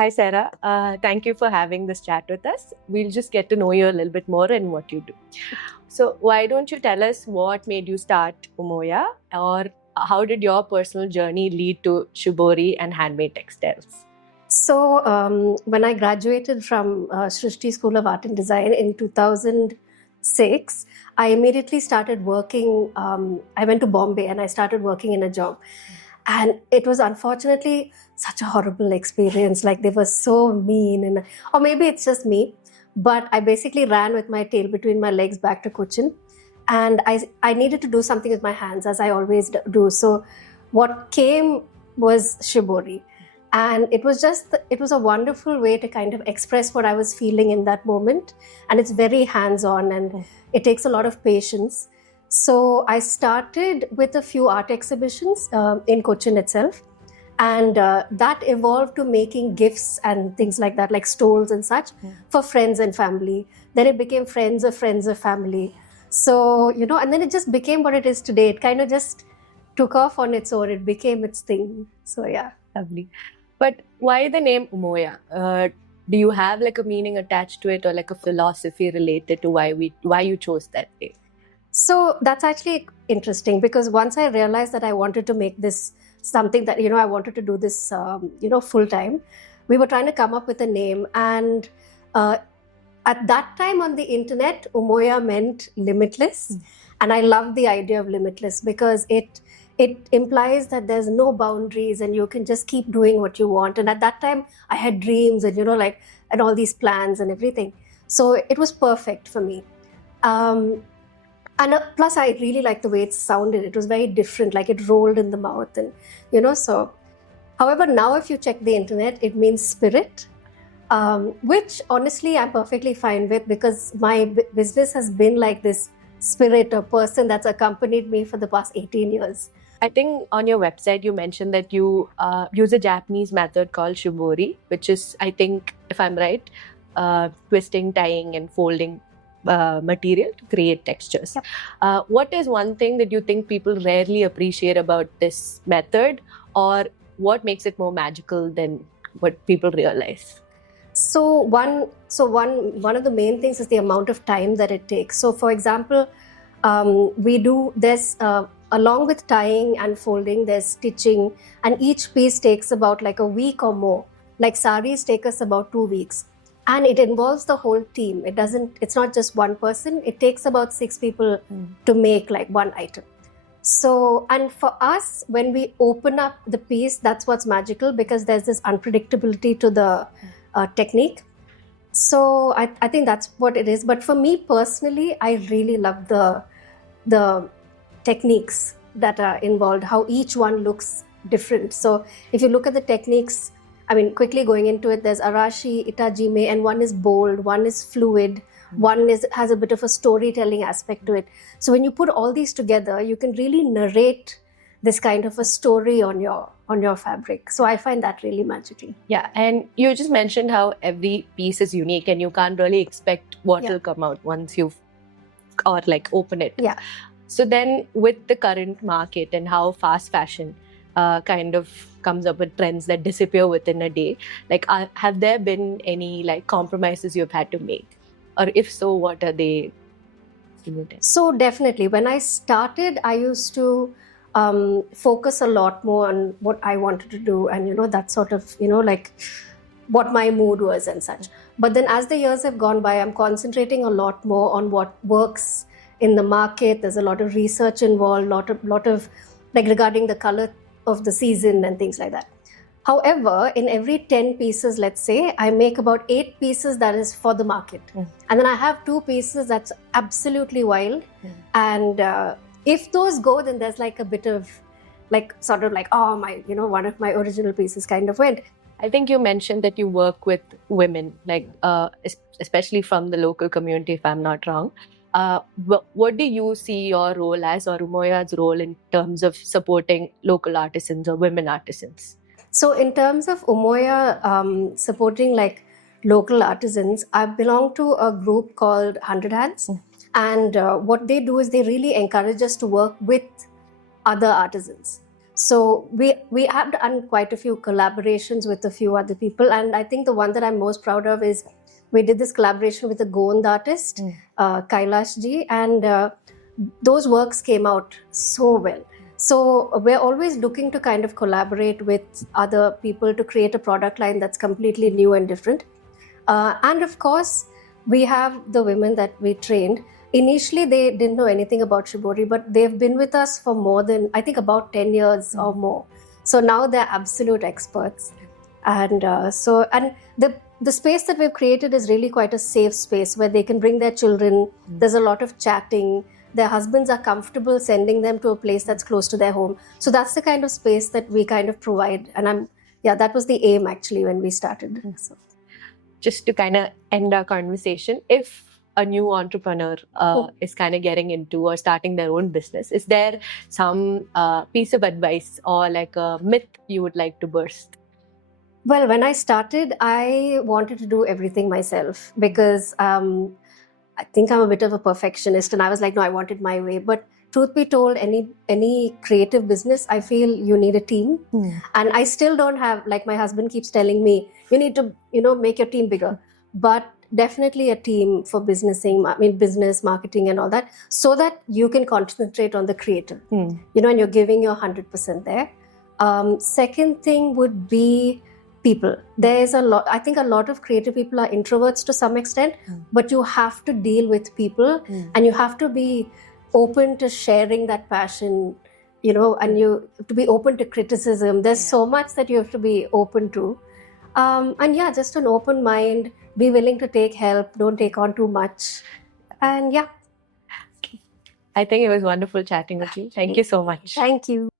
Hi, Sarah. Thank you for having this chat with us. We'll just get to know you a little bit more and what you do. So why don't you tell us what made you start Umoya, or how did your personal journey lead to Shibori and handmade textiles? So when I graduated from Shrishti School of Art and Design in 2006, I immediately started working. I went to Bombay and I started working in a job. And it was unfortunately such a horrible experience. Like, they were so mean, or maybe it's just me, but I basically ran with my tail between my legs back to Cochin. And I needed to do something with my hands, as I always do. So what came was Shibori. And it was a wonderful way to kind of express what I was feeling in that moment. And it's very hands-on and it takes a lot of patience. So I started with a few art exhibitions in Cochin itself. And that evolved to making gifts and things like that, like stoles and such, for friends and family. Then it became friends of family. So, and then it just became what it is today. It kind of just took off on its own. It became its thing. So, yeah. Lovely. But why the name Umoya? Do you have like a meaning attached to it, or like a philosophy related to why you chose that name? So that's actually interesting, because once I realized that I wanted to make this something that, I wanted to do this, full time, we were trying to come up with a name. And at that time on the internet, Umoya meant limitless. And I love the idea of limitless because it implies that there's no boundaries and you can just keep doing what you want. And at that time, I had dreams and, and all these plans and everything. So it was perfect for me. And plus, I really liked the way it sounded. It was very different, like it rolled in the mouth. And, so. However, now if you check the internet, it means spirit, which honestly I'm perfectly fine with, because my business has been like this spirit or person that's accompanied me for the past 18 years. I think on your website, you mentioned that you use a Japanese method called Shibori, which is, I think, if I'm right, twisting, tying, and folding material to create textures. Yep. What is one thing that you think people rarely appreciate about this method, or what makes it more magical than what people realize? So one of the main things is the amount of time that it takes. So, for example, along with tying and folding, there's stitching, and each piece takes about like a week or more. Like saris take us about 2 weeks, and it involves the whole team. It's not just one person. It takes about 6 people to make like one item. So, and for us, when we open up the piece, that's what's magical, because there's this unpredictability to the technique. So I think that's what it is. But for me personally, I really love the techniques that are involved, how each one looks different. So if you look at the techniques, I mean, quickly going into it, there's arashi, itajime, and one is bold, one is fluid, one has a bit of a storytelling aspect to it. So when you put all these together, you can really narrate this kind of a story on your fabric. So I find that really magical. Yeah, and you just mentioned how every piece is unique and you can't really expect what will come out once open it. Yeah. So then with the current market and how fast fashion kind of comes up with trends that disappear within a day, like have there been any like compromises you've had to make? Or if so, what are they? So definitely, when I started, I used to focus a lot more on what I wanted to do, and that sort of like what my mood was and such. But then as the years have gone by, I'm concentrating a lot more on what works in the market. There's a lot of research involved, lot of like regarding the color of the season and things like that. However, in every 10 pieces, let's say, I make about 8 pieces that is for the market. And then I have 2 pieces that's absolutely wild. And if those go, then there's like a bit of like sort of like, oh my, one of my original pieces kind of went. I think you mentioned that you work with women, like especially from the local community, if I'm not wrong. What do you see your role as, or Umoya's role, in terms of supporting local artisans or women artisans? So in terms of Umoya supporting like local artisans, I belong to a group called 100 Hands. And what they do is they really encourage us to work with other artisans. So we have done quite a few collaborations with a few other people, and I think the one that I'm most proud of is we did this collaboration with a Gond artist, Kailash ji, and those works came out so well. So we're always looking to kind of collaborate with other people to create a product line that's completely new and different. And of course, we have the women that we trained. Initially, they didn't know anything about Shibori, but they've been with us for more than, I think, about 10 years or more. So now they're absolute experts. And the space that we've created is really quite a safe space where they can bring their children. There's a lot of chatting. Their husbands are comfortable sending them to a place that's close to their home. So that's the kind of space that we kind of provide. And that was the aim actually when we started. So. Just to kind of end our conversation, if a new entrepreneur is kind of getting into or starting their own business, is there some piece of advice or like a myth you would like to burst? Well, when I started, I wanted to do everything myself because I think I'm a bit of a perfectionist, and I was like, no, I want it my way. But truth be told, any creative business, I feel you need a team. And I still don't have, like my husband keeps telling me, you need to, make your team bigger. But definitely a team for business, marketing and all that, so that you can concentrate on the creative, and you're giving your 100% there. Second thing would be people. There's I think a lot of creative people are introverts to some extent, but you have to deal with people and you have to be open to sharing that passion, and you have to be open to criticism. There's so much that you have to be open to. And just an open mind, be willing to take help, don't take on too much. And I think it was wonderful chatting with you. Thank you so much. Thank you.